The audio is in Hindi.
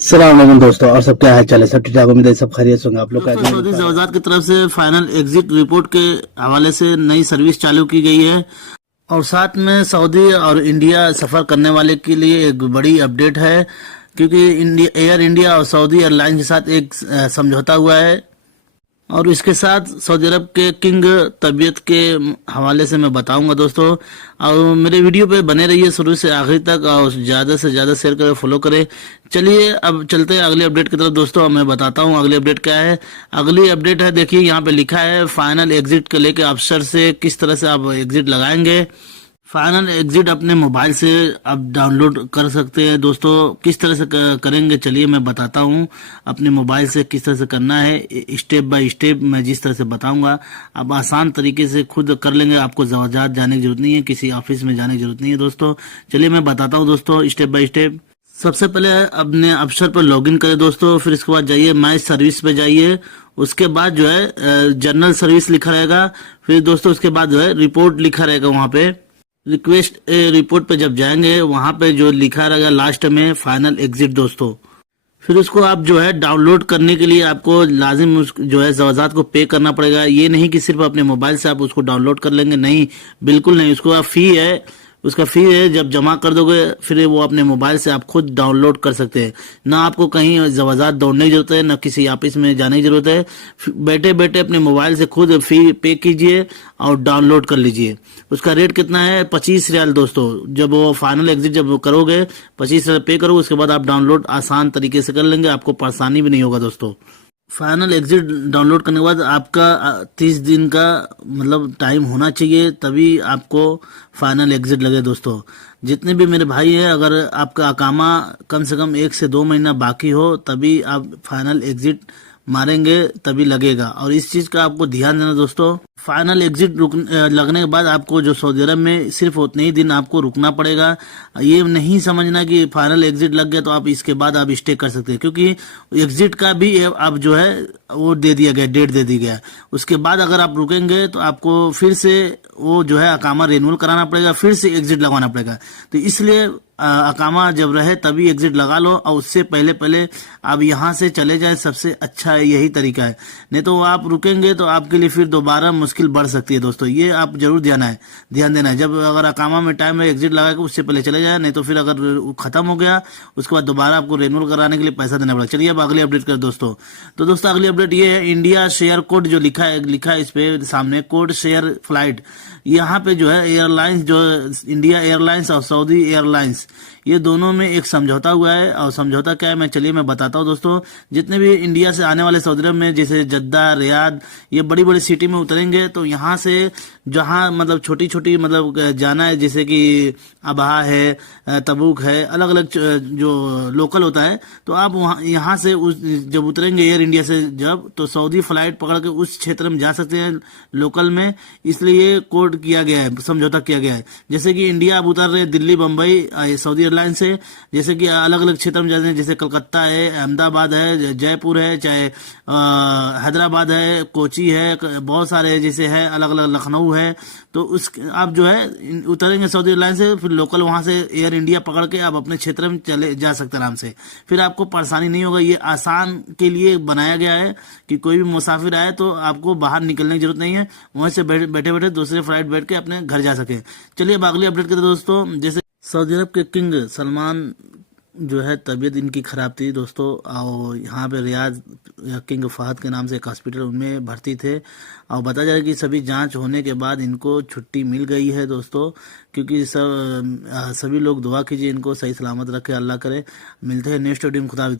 सलाम दोस्तों, और सब क्या हाल चाल है? सब ठीक ठाक, उम्मीद है सब खैरियत होंगे आप लोग का। सऊदी जवाजात की तरफ से फाइनल एग्जिट रिपोर्ट के हवाले से नई सर्विस चालू की गई है और साथ में सऊदी और इंडिया सफर करने वाले के लिए एक बड़ी अपडेट है, क्योंकि एयर इंडिया और सऊदी एयरलाइंस के साथ एक समझौता हुआ है और इसके साथ सऊदी अरब के किंग तबीयत के हवाले से मैं बताऊंगा दोस्तों। और मेरे वीडियो पे बने रहिए शुरू से आखिर तक और ज़्यादा से ज़्यादा शेयर करें, फॉलो करें। चलिए अब चलते हैं अगली अपडेट की तरफ दोस्तों। मैं बताता हूं अगली अपडेट क्या है। अगली अपडेट है, देखिए यहाँ पे लिखा है फाइनल एग्जिट के लेके अफसर से किस तरह से आप एग्जिट लगाएंगे। फाइनल एग्जिट अपने मोबाइल से आप डाउनलोड कर सकते हैं दोस्तों। किस तरह से करेंगे चलिए मैं बताता हूं। अपने मोबाइल से किस तरह से करना है, स्टेप बाय स्टेप मैं जिस तरह से बताऊंगा आप आसान तरीके से खुद कर लेंगे। आपको जवाजात जाने की जरूरत नहीं है, किसी ऑफिस में जाने की जरूरत नहीं है दोस्तों। चलिए मैं बताता हूँ दोस्तों स्टेप बाय स्टेप। सबसे पहले अपने अफसर पर लॉगिन करें दोस्तों, फिर इसके बाद जाइए माई सर्विस पे जाइए। उसके बाद जो है जनरल सर्विस लिखा रहेगा, फिर दोस्तों उसके बाद जो है रिपोर्ट लिखा रहेगा। वहां पे रिक्वेस्ट रिपोर्ट पे जब जाएंगे वहां पे जो लिखा रहेगा लास्ट में फाइनल एग्जिट दोस्तों, फिर उसको आप जो है डाउनलोड करने के लिए आपको लाजिम जो है जवाजात को पे करना पड़ेगा। ये नहीं कि सिर्फ अपने मोबाइल से आप उसको डाउनलोड कर लेंगे, नहीं बिल्कुल नहीं। उसको फी है, उसका फी है। जब जमा कर दोगे फिर वो अपने मोबाइल से आप खुद डाउनलोड कर सकते हैं। ना आपको कहीं जवाजात दौड़ने की जरूरत है, ना किसी ऑफिस में जाने की जरूरत है। बैठे बैठे अपने मोबाइल से खुद फी पे कीजिए और डाउनलोड कर लीजिए। उसका रेट कितना है? 25 रियाल दोस्तों। जब वो फाइनल एग्जिट जब करोगे 25 रियाल पे करो, उसके बाद आप डाउनलोड आसान तरीके से कर लेंगे, आपको परेशानी भी नहीं होगा दोस्तों। फाइनल एग्जिट डाउनलोड करने के बाद आपका 30 दिन का मतलब टाइम होना चाहिए, तभी आपको फाइनल एग्जिट लगे दोस्तों। जितने भी मेरे भाई हैं, अगर आपका अकामा कम से कम 1 से 2 महीना बाकी हो तभी आप फाइनल एग्जिट मारेंगे, तभी लगेगा। और इस चीज का आपको ध्यान देना दोस्तों। फाइनल एग्जिट लगने के बाद आपको जो सऊदी अरब में सिर्फ उतने ही दिन आपको रुकना पड़ेगा। ये नहीं समझना कि फाइनल एग्जिट लग गया तो आप इसके बाद आप स्टे कर सकते हैं, क्योंकि एग्जिट का भी अब जो है वो दे दिया गया, डेट दे दी गया। उसके बाद अगर आप रुकेंगे तो आपको फिर से वो जो है अकामा रिन्यूअल कराना पड़ेगा, फिर से एग्जिट लगवाना पड़ेगा। तो इसलिए अकामा जब रहे तभी एग्जिट लगा लो, और उससे पहले पहले आप यहाँ से चले जाए, सबसे अच्छा है यही तरीका है। नहीं तो आप रुकेंगे तो आपके लिए फिर दोबारा मुश्किल बढ़ सकती है दोस्तों। ये आप जरूर ध्यान देना है। जब अगर अकामा में टाइम है एग्जिट लगा के उससे पहले चले जाए, नहीं तो फिर अगर खत्म हो गया उसके बाद दोबारा आपको रिन्यूअल कराने के लिए पैसा देना पड़ेगा। चलिए अब अगली अपडेट कर दोस्तों। तो दोस्तों अगली अपडेट ये है, इंडिया शेयर कोड जो लिखा है इस पे सामने कोड शेयर फ्लाइट। यहाँ पे जो है एयरलाइंस, जो इंडिया एयरलाइंस और सऊदी एयरलाइंस, ये दोनों में एक समझौता हुआ है। और समझौता क्या है चलिए मैं बताता हूँ दोस्तों। जितने भी इंडिया से आने वाले सऊदी अरब में, जैसे जद्दा, रियाद, ये बड़ी बड़ी सिटी में उतरेंगे, तो यहाँ से जहाँ मतलब छोटी छोटी मतलब जाना है, जैसे कि अबहा है, तबूक है, अलग अलग जो लोकल होता है, तो आप वहाँ यहाँ से जब उतरेंगे एयर इंडिया से जब, तो सऊदी फ्लाइट पकड़ के उस क्षेत्र में जा सकते हैं लोकल में। इसलिए कोड किया गया है, समझौता किया गया है। जैसे कि इंडिया अब उतर रहे दिल्ली, बम्बई सऊदी एयरलाइन से, जैसे कि अलग अलग क्षेत्र में जाते हैं, जैसे कलकत्ता है, अहमदाबाद है, जयपुर है, चाहे हैदराबाद है, कोची है, बहुत सारे जैसे है अलग अलग, लखनऊ है। तो उस आप जो है उतरेंगे सऊदी एयरलाइन से, फिर लोकल वहां से एयर इंडिया पकड़ के आप अपने क्षेत्र में चले जा सकते हैं आराम से, फिर आपको परेशानी नहीं होगा। ये आसान के लिए बनाया गया है कि कोई भी मुसाफिर आए तो आपको बाहर निकलने की जरूरत नहीं है, वहीं से बैठे बैठे दूसरे फ्लाइट बैठ के अपने घर जा सके। चलिए अब अगली अपडेट करते दोस्तों। जैसे सऊदी अरब के किंग सलमान जो है तबीयत इनकी खराब थी दोस्तों, और यहाँ पे रियाद या किंग फहद के नाम से एक हॉस्पिटल उनमें भर्ती थे, और बताया जा रहा है कि सभी जांच होने के बाद इनको छुट्टी मिल गई है दोस्तों। क्योंकि सभी लोग दुआ कीजिए इनको सही सलामत रखे, अल्लाह करे। मिलते हैं नेक्स्ट वीडियो में, खुदा।